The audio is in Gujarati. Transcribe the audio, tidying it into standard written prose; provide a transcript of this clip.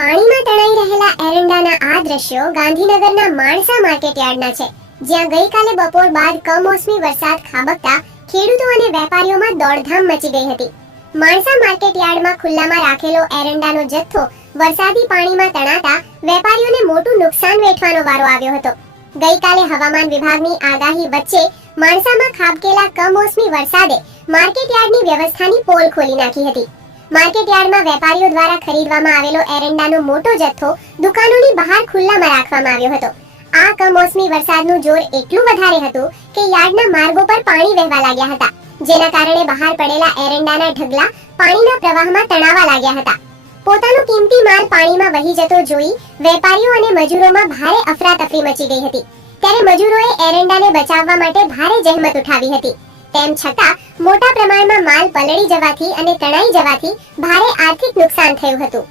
પાણીમાં તણાઈ રહેલા એરંડાના આ દ્રશ્યો ગાંધીનગરના માણસા માર્કેટયાર્ડના છે, જ્યાં ગઈકાલે બપોર બાદ કમોસમી વરસાદ ખાબકતા ખેડૂતો અને વેપારીઓમાં દોડધામ મચી ગઈ હતી. માણસા માર્કેટયાર્ડમાં ખુલ્લામાં રાખેલો એરંડાનો જથ્થો વરસાદી પાણીમાં તણાતા વેપારીઓને મોટું નુકસાન વેઠવાનો વારો આવ્યો હતો. ગઈકાલે હવામાન વિભાગની આગાહી વચ્ચે માણસામાં ખાબકેલા કમોસમી વરસાદે માર્કેટયાર્ડની વ્યવસ્થાની પોલ ખોલી નાખી હતી. માર્કેટયાર્ડમાં વેપારીઓ દ્વારા ખરીદવામાં આવેલો એરંડાનો મોટો જથ્થો દુકાનોની બહાર ખુલ્લામાં રાખવામાં આવ્યો હતો. આ કમોસમી વરસાદનું જોર એટલું વધારે હતું કે યાર્ડના માર્ગો પર પાણી વહેવા લાગ્યા હતા, જેના કારણે બહાર પડેલા એરંડાના ઢગલા પાણીના પ્રવાહમાં તણાવા લાગ્યા હતા. પોતાનો કિંમતી માલ પાણીમાં વહી જતો જોઈ વેપારીઓ અને મજૂરોમાં ભારે અફરાતફરી મચી ગઈ હતી. ત્યારે મજૂરોએ એરંડાને બચાવવા માટે ભારે જહેમત ઉઠાવી હતી. તેમ છતાં મોટા પ્રમાણમાં માલ પલળી જવાથી અને તણાઈ જવાથી ભારે આર્થિક નુકસાન થયું હતું.